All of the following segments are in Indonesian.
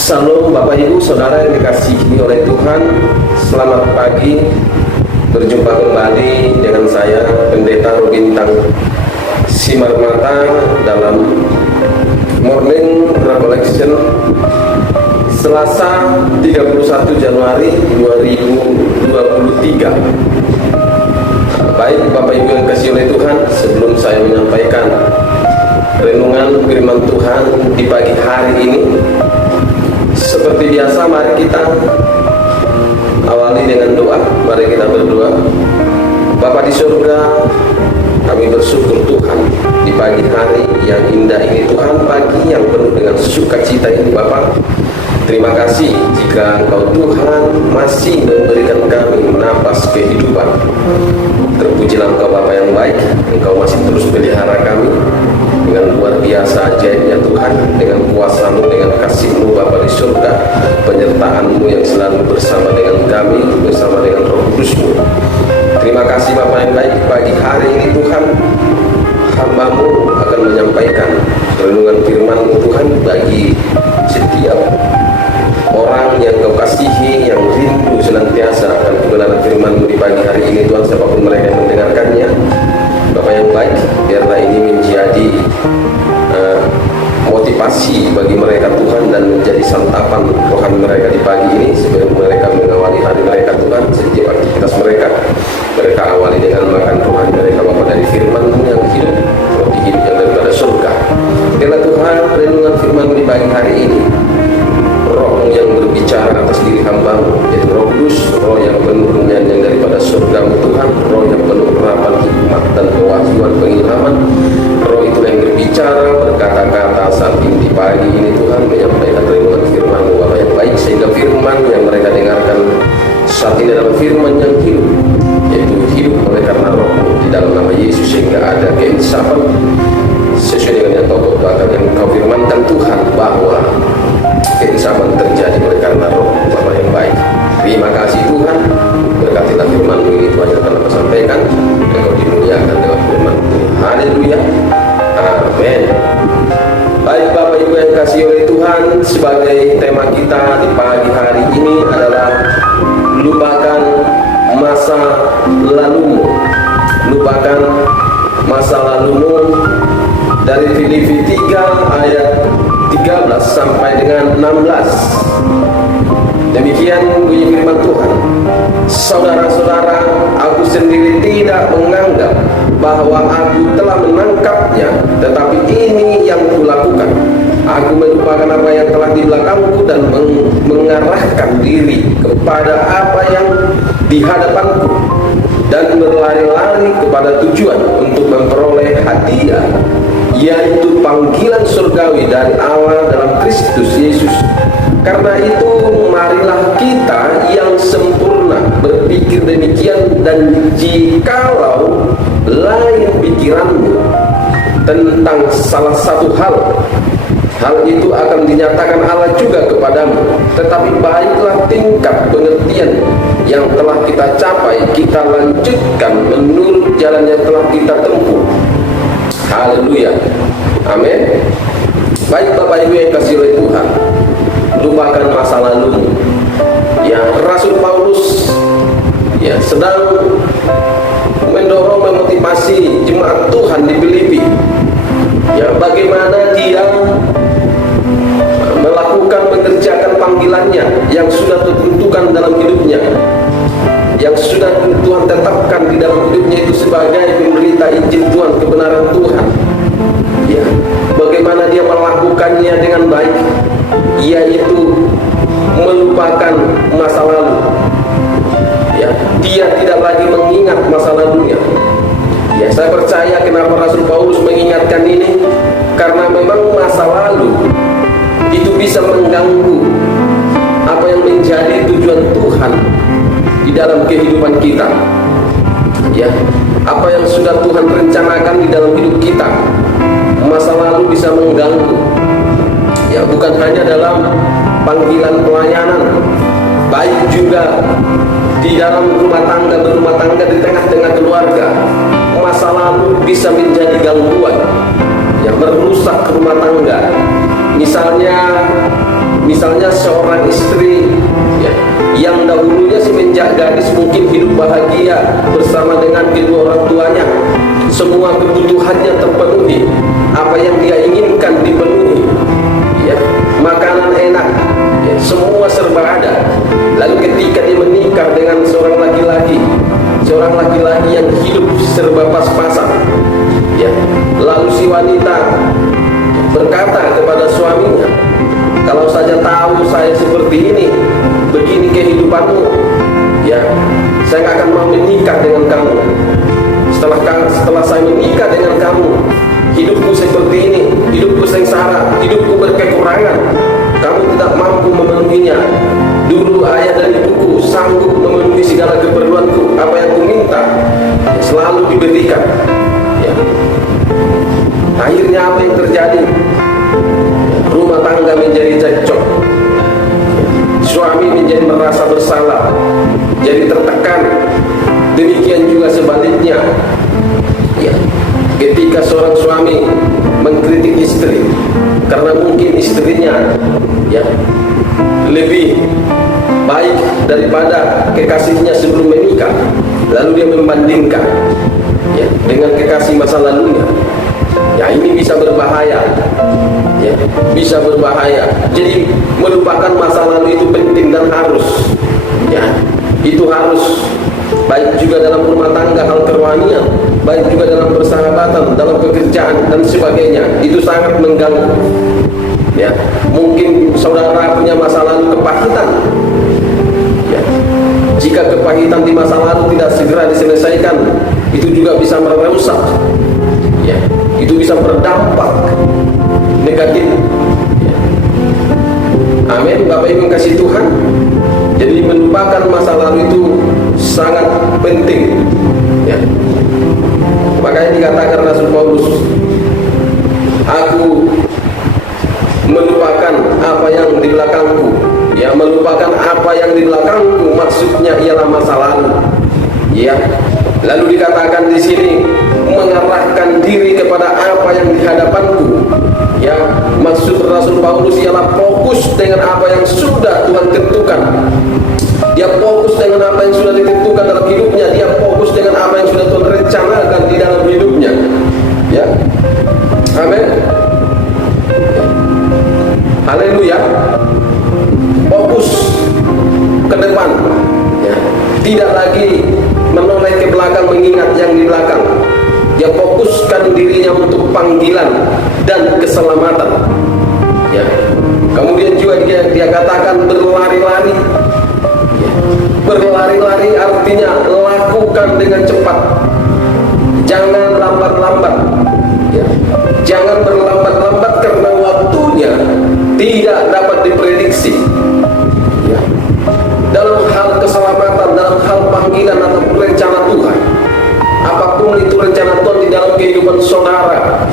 Salam Bapak Ibu Saudara yang dikasihi oleh Tuhan. Selamat pagi. Berjumpa kembali dengan saya Pendeta Robintang Simarmata dalam Morning Recollection Selasa 31 Januari 2023. Baik Bapak Ibu yang dikasihi oleh Tuhan, sebelum saya menyampaikan renungan firman Tuhan di pagi hari ini, seperti biasa, mari kita awali dengan doa. Mari kita berdoa. Bapa di surga, kami bersyukur Tuhan di pagi hari yang indah ini Tuhan, pagi yang penuh dengan sukacita ini Bapa. Terima kasih jika Engkau Tuhan masih memberikan kami napas kehidupan. Terpujilah Engkau Bapa yang baik, Engkau masih terus pelihara kami dengan luar biasa ajaibnya Tuhan, dengan kuasa-Mu, dengan kasih-Mu Bapa di surga, penyertaan-Mu yang selalu bersama dengan kami, bersama dengan Roh Kudus-Mu. Terima kasih Bapa yang baik, pagi hari ini Tuhan, hamba-Mu akan menyampaikan renungan firman-Mu Tuhan bagi setiap orang yang Kau kasihi, yang rindu senantiasa akan kebenaran firman-Mu di pagi hari ini Tuhan, siapapun mereka yang mendengarkannya. Bapak yang baik, biarlah ini menjadi motivasi bagi mereka Tuhan, dan menjadi santapan rohani mereka di pagi ini sebelum mereka mengawali hari mereka Tuhan. Setiap aktivitas mereka awali dengan makan rohani mereka Bapak dari firman-Mu yang hidup, roti hidup yang daripada surga. Biarlah Tuhan renungan firman-Mu di pagi hari ini, Roh-Mu yang berbicara atas diri hamba-Mu, yaitu Roh Kudus, Roh yang penuh kemuliaan yang daripada surga-Mu Tuhan, Roh yang penuh urapan hikmat dan kewahyuan pengilhaman. Roh itu yang berbicara, berkata-kata saat ini di pagi ini Tuhan, menyampaikan renungan firman-Mu Bapa yang baik, sehingga firman yang mereka dengarkan saat ini adalah firman yang hidup, yaitu hidup oleh karena Roh-Mu, di dalam nama Yesus, sehingga ada keinsafan sesuai dengan yang Kau doakan, yang Kau firmankan Tuhan, bahwa keinsafan terjadi oleh karena Roh Bapa yang baik. Terima kasih Tuhan, berkatilah firman-Mu ini Tuhan yang akan Kau sampaikan, dan Kau dimuliakan dengan firman-Mu. Haleluya, amin. Baik Bapak Ibu yang kasih oleh Tuhan, sebagai tema kita di pagi hari ini adalah lupakan masa lalumu. Lupakan masa lalumu, dari Filipi 3 ayat 13 sampai dengan 16. Demikian bunyi firman Tuhan. Saudara-saudara, aku sendiri tidak menganggap bahwa aku telah menangkapnya, tetapi ini yang kulakukan. Aku melupakan apa yang telah di belakangku dan mengarahkan diri kepada apa yang di hadapanku, dan berlari-lari kepada tujuan untuk memperoleh hadiah, yaitu panggilan surgawi dari Allah dalam Kristus Yesus. Karena itu marilah kita yang sempurna berpikir demikian, dan jikalau lain pikiranmu tentang salah satu hal itu akan dinyatakan Allah juga kepadamu. Tetapi baiklah tingkat pengertian yang telah kita capai, kita lanjutkan menurut jalan yang telah kita tempuh. Haleluya, amin. Baik Bapak Ibu yang kasih oleh Tuhan, lupakan masa lalu. Ya, Rasul Paulus sedang mendorong, memotivasi jemaat Tuhan di Filipi. Bagaimana dia melakukan, mengerjakan panggilannya yang sudah ditentukan dalam hidupnya, yang sudah Tuhan tetapkan di dalam hidupnya itu sebagai pemberita Injil Tuhan, kebenaran Tuhan. Bagaimana dia melakukannya dengan baik, yaitu melupakan masa lalu. Dia tidak lagi mengingat masa lalunya. Saya percaya kenapa Rasul Paulus mengingatkan ini, karena memang masa lalu itu bisa mengganggu apa yang menjadi tujuan Tuhan di dalam kehidupan kita. Apa yang sudah Tuhan rencanakan di dalam hidup kita, masa lalu bisa mengganggu. Bukan hanya dalam panggilan pelayanan, baik juga di dalam rumah tangga, berumah tangga, di tengah-tengah keluarga. Masa lalu bisa menjadi gangguan yang merusak rumah tangga. Misalnya Misalnya seorang istri ya, yang dahulunya semenjak gadis mungkin hidup bahagia bersama dengan kedua orang tuanya, semua kebutuhannya terpenuhi, apa yang dia inginkan dipenuhi, ya, makanan enak, ya, semua serba ada. Lalu ketika dia menikah dengan seorang laki-laki yang hidup serba pas-pasan, ya, lalu si wanita berkata kepada suaminya, kalau saja tahu saya seperti ini, begini kehidupanmu, ya, saya nggak akan mau menikah dengan kamu. Setelah saya menikah dengan kamu, hidupku seperti ini, hidupku sengsara, hidupku berkekurangan, kamu tidak mampu memenuhinya. Dulu ayah dan ibuku sanggup memenuhi segala keperluanku, apa yang ku minta selalu diberikan, ya. Akhirnya apa yang terjadi? Rumah tangga menjadi cekcok, suami menjadi merasa bersalah, jadi tertekan. Demikian juga sebaliknya, ya, ketika seorang suami mengkritik istri karena mungkin istrinya, ya, lebih baik daripada kekasihnya sebelum menikah, lalu dia membandingkan, ya, dengan kekasih masa lalunya. Ya, ini bisa berbahaya, ya, bisa berbahaya. Jadi melupakan masa lalu itu penting dan harus, ya, itu harus. Baik juga dalam rumah tangga, hal kerohanian, baik juga dalam persahabatan, dalam pekerjaan dan sebagainya, itu sangat mengganggu, ya. Mungkin saudara punya masa lalu kepahitan, ya. Jika kepahitan di masa lalu tidak segera diselesaikan, itu juga bisa merusak, ya, itu bisa berdampak negatif, ya. Amin, Bapak Ibu kasih Tuhan. Jadi melupakan masa lalu itu sangat penting, ya. Makanya dikatakan Rasul Paulus, aku melupakan apa yang di belakangku, ya, melupakan apa yang di belakangku, maksudnya ialah masa lalu, ya. Lalu dikatakan di sini mengarahkan diri kepada apa yang di hadapanku, ya. Maksud Rasul Paulus ialah fokus dengan apa yang sudah Tuhan tentukan. Dia fokus dengan apa yang sudah ditentukan dalam hidupnya. Dia fokus dengan apa yang sudah Tuhan rencanakan di dalam hidupnya, ya. Amin. Haleluya. Fokus ke depan, ya. Tidak lagi menoleh ke belakang mengingat yang di belakang. Dia fokuskan dirinya untuk panggilan dan keselamatan, ya. Kemudian juga dia katakan berlari-lari, ya. Berlari-lari artinya lakukan dengan cepat, jangan lambat-lambat, ya. Jangan berlambat-lambat karena waktunya tidak dapat diprediksi, ya. Dalam hal keselamatan, dalam hal panggilan atau rencana Tuhan, apapun itu rencana Tuhan di dalam kehidupan saudara,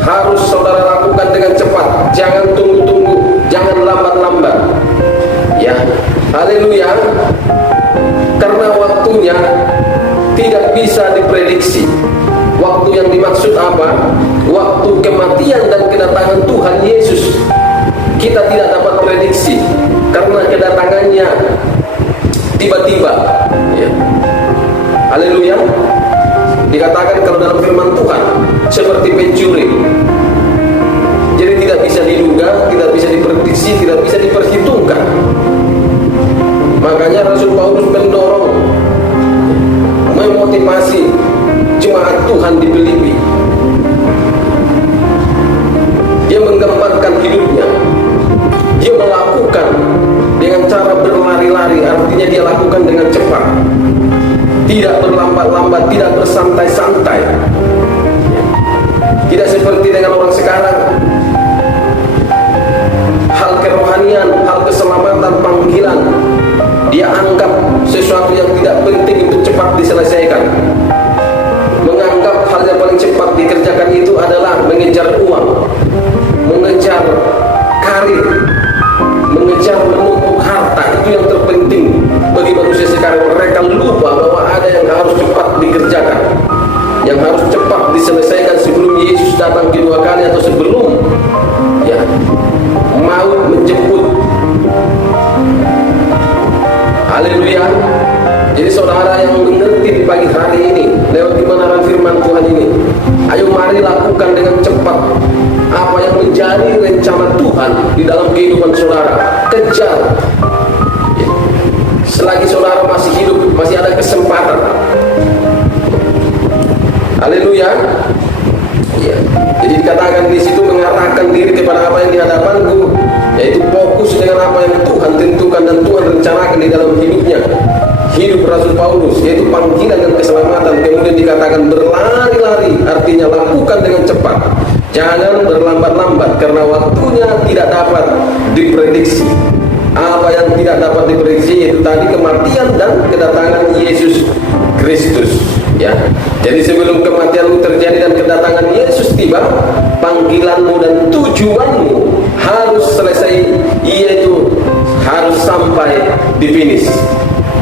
harus saudara lakukan dengan cepat. Jangan tunggu-tunggu, jangan lambat-lambat, ya. Haleluya. Karena waktunya tidak bisa diprediksi. Waktu yang dimaksud apa? Waktu kematian dan kedatangan Tuhan Yesus kita tidak dapat prediksi, karena kedatangannya tiba-tiba, ya. Haleluya. Dikatakan kalau dalam firman Tuhan seperti pencuri, jadi tidak bisa diduga, tidak bisa diprediksi, tidak bisa diperhitungkan. Makanya Rasul Paulus mendorong, memotivasi jemaat Tuhan di Filipi. Dia menggambarkan hidupnya, dia melakukan dengan cara berlari-lari, artinya dia lakukan dengan cepat, tidak berlambat-lambat, tidak bersantai-santai, tidak seperti dengan orang sekarang. Hal kerohanian, hal keselamatan, panggilan, dia anggap sesuatu yang tidak penting untuk cepat diselesaikan. Menganggap hal yang paling cepat dikerjakan itu adalah mengejar uang, mengejar karir, mengejar menumpuk harta. Itu yang terpenting bagi manusia sekarang. Mereka lupa bahwa ada yang harus cepat dikerjakan, yang harus cepat diselesaikan sebelum Yesus datang kedua kali, atau sebelum, ya, maut menjemput jadi saudara yang mengerti di pagi hari ini lewat kebenaran firman Tuhan ini, ayo mari lakukan dengan cepat apa yang menjadi rencana Tuhan di dalam kehidupan saudara. Kejar. Selagi saudara masih hidup, masih ada kesempatan. Haleluya. Ya. Jadi dikatakan di situ mengarahkan diri kepada apa yang di hadapanku, yaitu fokus dengan apa yang Tuhan tentukan dan Tuhan rencanakan di dalam hidupnya. Hidup Rasul Paulus, yaitu panggilan dan keselamatan. Kemudian dikatakan berlari-lari, artinya lakukan dengan cepat. Jangan berlambat-lambat, karena waktunya tidak dapat diprediksi. Apa yang tidak dapat diprediksi yaitu tadi kematian dan kedatangan Yesus Kristus. Ya, jadi sebelum kematianmu terjadi dan kedatangan Yesus tiba, panggilanmu dan tujuanmu harus selesai, yaitu harus sampai di finish.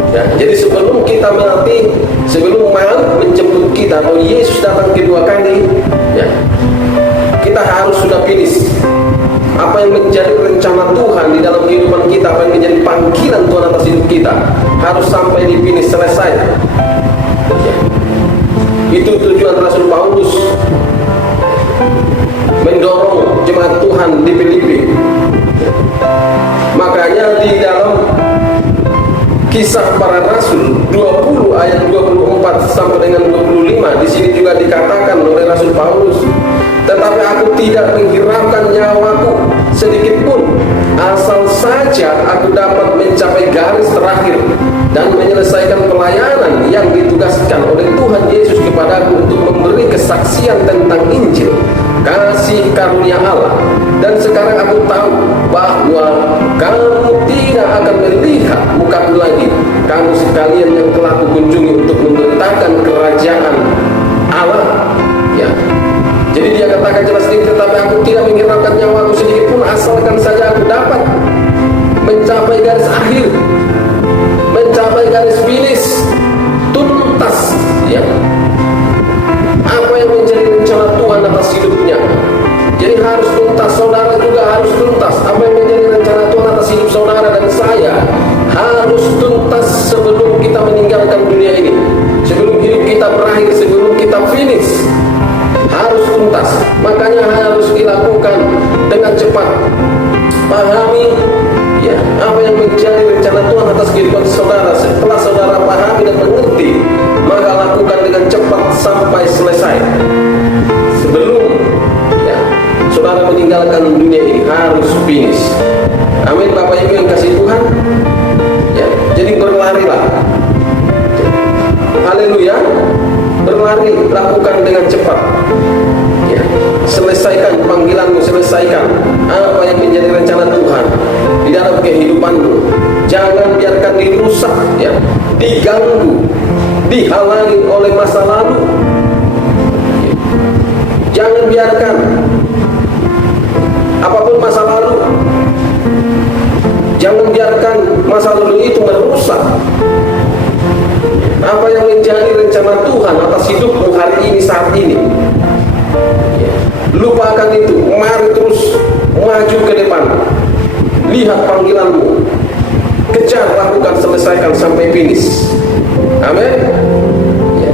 Ya, jadi sebelum kita mati, sebelum maut menjemput kita atau Yesus datang kedua kali, ya, kita harus sudah finish. Apa yang menjadi rencana Tuhan di dalam kehidupan kita, apa yang menjadi panggilan Tuhan atas hidup kita, harus sampai di finish, selesai. Ya. Itu tujuan Rasul Paulus mendorong jemaat Tuhan di Filipi. Makanya di dalam Kisah Para Rasul 20 ayat 24 sampai dengan 25, di sini juga dikatakan oleh Rasul Paulus, tetapi aku tidak menghiraukan nyawaku sedikit pun, asal saja aku dapat mencapai garis terakhir dan menyelesaikan pelayanan yang ditugaskan oleh Tuhan Yesus kepadaku untuk memberi kesaksian tentang Injil kasih karunia Allah. Dan sekarang aku tahu bahwa kamu tidak akan melihat mukaku lagi, kamu sekalian yang telah kukunjungi untuk memberitakan kerajaan Allah. Ya, jadi dia katakan jelas ini, tetapi aku tidak menghiraukan nyawaku sedikit pun, asalkan saja aku dapat mencapai garis akhir, mencapai garis finish, tuntas. Ya, apa yang menjadi rencana Tuhan atas hidupnya, jadi harus tuntas. Saudara juga harus tuntas. Apa yang menjadi rencana Tuhan atas hidup saudara dan saya harus tuntas sebelum kita meninggalkan dunia ini, sebelum hidup kita berakhir, sebelum kita finish, harus tuntas. Makanya harus dilakukan dengan cepat. Pahami, ya, apa yang menjadi rencana Tuhan atas kehidupan saudara. Setelah saudara pahami dan mengerti, maka lakukan dengan cepat sampai selesai. Sebelum, ya, saudara meninggalkan dunia ini, harus finish. Amin, Bapak Ibu yang kasih Tuhan. Ya, jadi berlarilah. Haleluya. Berlari, lakukan dengan cepat. Ya, selesaikan panggilanmu, selesaikan apa yang menjadi rencana Tuhan di dalam kehidupanmu. Jangan biarkan dirusak, ya, diganggu, dihalangi oleh masa lalu. Ya. Jangan biarkan apapun masa lalu, jangan biarkan masa lalu itu merusak apa yang menjadi rencana Tuhan atas hidupmu hari ini, saat ini. Ya. Lupakan itu, mari terus maju ke depan. Lihat panggilanmu, kejar, lakukan, selesaikan sampai finish. Amin. Ya.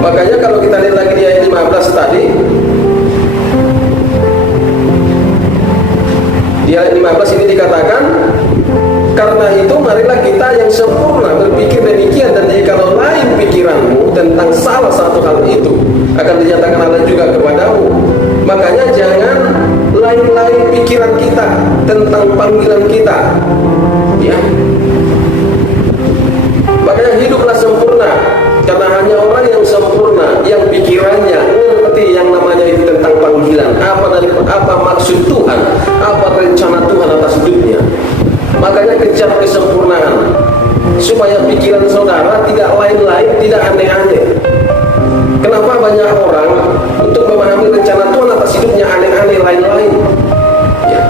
Makanya kalau kita lihat lagi di ayat 15 tadi, di ayat 15 ini dikatakan, karena itu marilah kita yang sempurna berpikir demikian, dan jikalau lain pikiranmu tentang salah satu hal itu akan dinyatakan Allah juga kepadamu. Makanya jangan lain-lain pikiran kita tentang panggilan kita, ya. Makanya hiduplah sempurna, karena hanya orang yang sempurna yang pikirannya ngerti yang namanya itu tentang panggilan, apa maksud Tuhan, apa rencana Tuhan atas hidupnya. Makanya kejar kesempurnaan, supaya pikiran saudara tidak lain-lain, tidak aneh-aneh. Kenapa banyak orang untuk memahami rencana Tuhan atas hidupnya aneh-aneh, lain-lain, ya.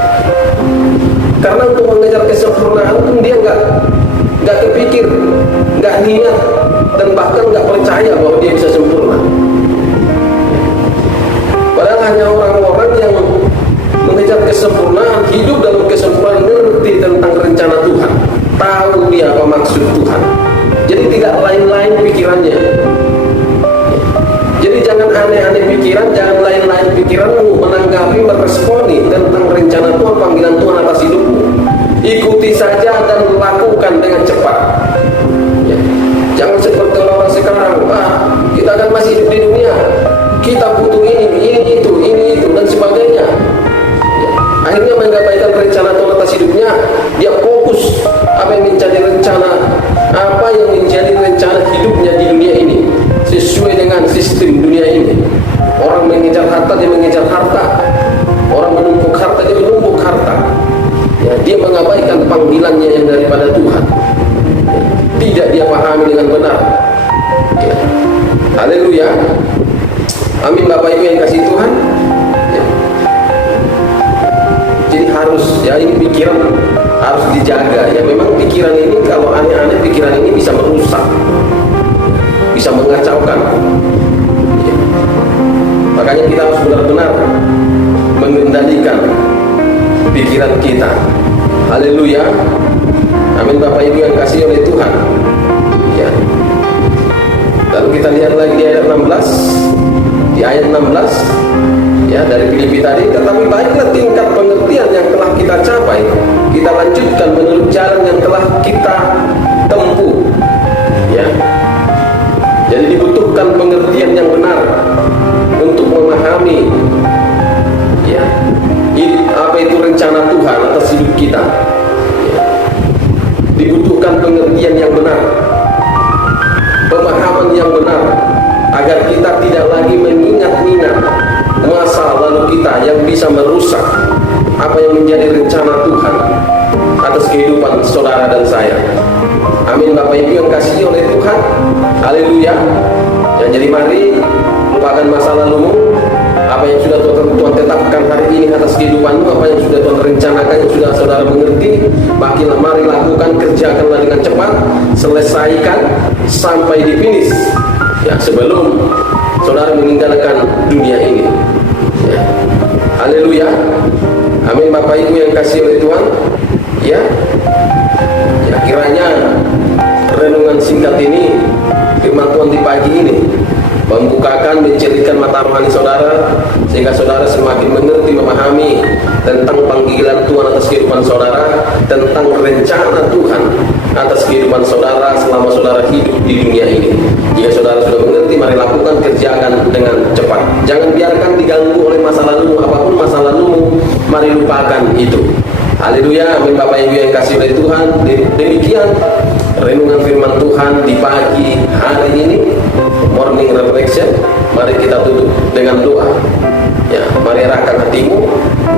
Karena untuk mengejar kesempurnaan pun dia nggak kepikir, nggak niat, dan bahkan nggak percaya bahwa dia bisa sempurna. Padahal hanya orang-orang yang mengejar kesempurnaan, hidup dalam kesempurnaan, ngerti tentang tetapi meresponi tentang rencana Tuhan, panggilan Tuhan atas hidupmu. Ikuti saja dan lakukan dengan cepat. Ya. Jangan seperti orang sekarang, kita kan masih hidup di dunia, kita butuh ini itu dan sebagainya. Ya. Akhirnya mengabaikan rencana Tuhan atas hidupnya. Dia fokus apa yang menjadi rencana hidupnya di dunia ini, sesuai dengan sistem dunia ini. Orang mengejar harta, dia mengejar harta. Orang menumpuk harta, dia menumpuk harta. Ya, dia mengabaikan panggilannya yang daripada Tuhan. Ya, tidak dia pahami dengan benar. Ya. Haleluya. Amin Bapak Ibu yang kasih Tuhan. Ya. Jadi harus, ya ini pikiran harus dijaga. Ya memang pikiran ini kalau aneh-aneh, pikiran ini bisa merusak, bisa mengacaukan. Ya. Makanya kita harus benar-benar mengendalikan pikiran kita. Haleluya. Amin Bapak Ibu yang kasih oleh Tuhan. Ya. Lalu kita lihat lagi di ayat 16. Di ayat 16 ya dari Filipi tadi, tetapi baiklah tingkat pengertian yang telah kita capai, kita lanjutkan menurut jalan yang telah kita tempuh. Ya. Jadi dibutuhkan pengertian yang benar untuk memahami ya apa itu rencana Tuhan atas hidup kita. Ya. Dibutuhkan pengertian yang benar, pemahaman yang benar, agar kita tidak lagi mengingat-ingat masa lalu kita yang bisa merusak apa yang menjadi rencana Tuhan atas kehidupan saudara dan saya. Amin Bapak Ibu yang kasih oleh Tuhan. Haleluya. Ya, jadi mari lupakan masa lalumu, apa yang sudah Tuhan tetapkan hari ini atas kehidupanmu, apa yang sudah Tuhan rencanakan, yang sudah saudara mengerti, mari lakukan, kerjakanlah dengan cepat, selesaikan sampai di finish. Ya, sebelum saudara meninggalkan dunia ini. Ya. Haleluya. Amin Bapak Ibu yang kasih oleh Tuhan. Ya. Ya, kiranya renungan singkat ini, firman Tuhan di pagi ini membukakan, menceritakan mata rohani saudara, sehingga saudara semakin mengerti, memahami tentang panggilan Tuhan atas kehidupan saudara, tentang rencana Tuhan atas kehidupan saudara selama saudara hidup di dunia ini. Jika saudara sudah mengerti, mari lakukan, kerjakan dengan cepat. Jangan biarkan diganggu oleh masa lalumu, apapun masa lalumu, mari lupakan itu. Haleluya. Amin Bapak Ibu yang kasih oleh Tuhan. Demikian renungan firman Tuhan di pagi hari ini, morning reflection. Mari kita tutup dengan doa. Ya, mari arahkan hatimu.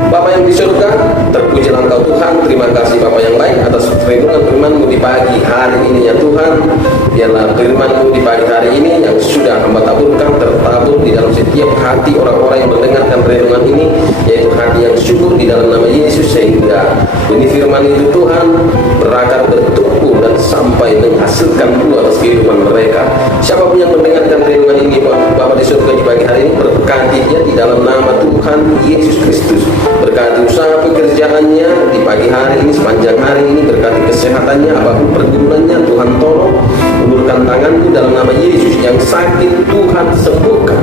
Bapa yang di surga, terpujilah Engkau Tuhan. Terima kasih Bapa yang baik atas renungan firman-Mu di pagi hari ini ya Tuhan. Biarlah firman-Mu di pagi hari ini yang sudah Hamba taburkan tertabur di dalam setiap hati orang-orang yang mendengarkan renungan ini, yaitu hati yang syukur di dalam nama Yesus, sehingga benih firman itu Tuhan berakar, bertumbuh dan sampai menghasilkan buah atas kehidupan mereka. Siapapun yang mendengarkan renungan ini Bapa di surga di pagi hari ini, berkati dia di dalam nama Tuhan Yesus Kristus. Berkati usaha pekerjaannya di pagi hari ini, sepanjang hari ini, berkati kesehatannya, apapun pergumulannya Tuhan tolong. Ulurkan tanganmu dalam nama Yesus. Yang sakit Tuhan sembuhkan,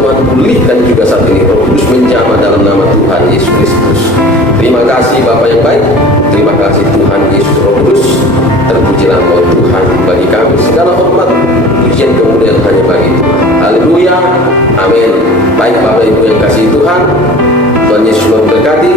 Tuhan pulihkan juga saat ini. Roh Kudus menjamah dalam nama Tuhan Yesus Kristus. Terima kasih Bapa yang baik. Terima kasih Tuhan Yesus Roh Kudus. Terpujilah Engkau Tuhan bagi kami. Segala hormat, pujian, kemuliaan hanya bagi Tuhan. Haleluya. Amin. Baik Bapak Ibu yang kasih Tuhan, Tuhan Yesus memberkati.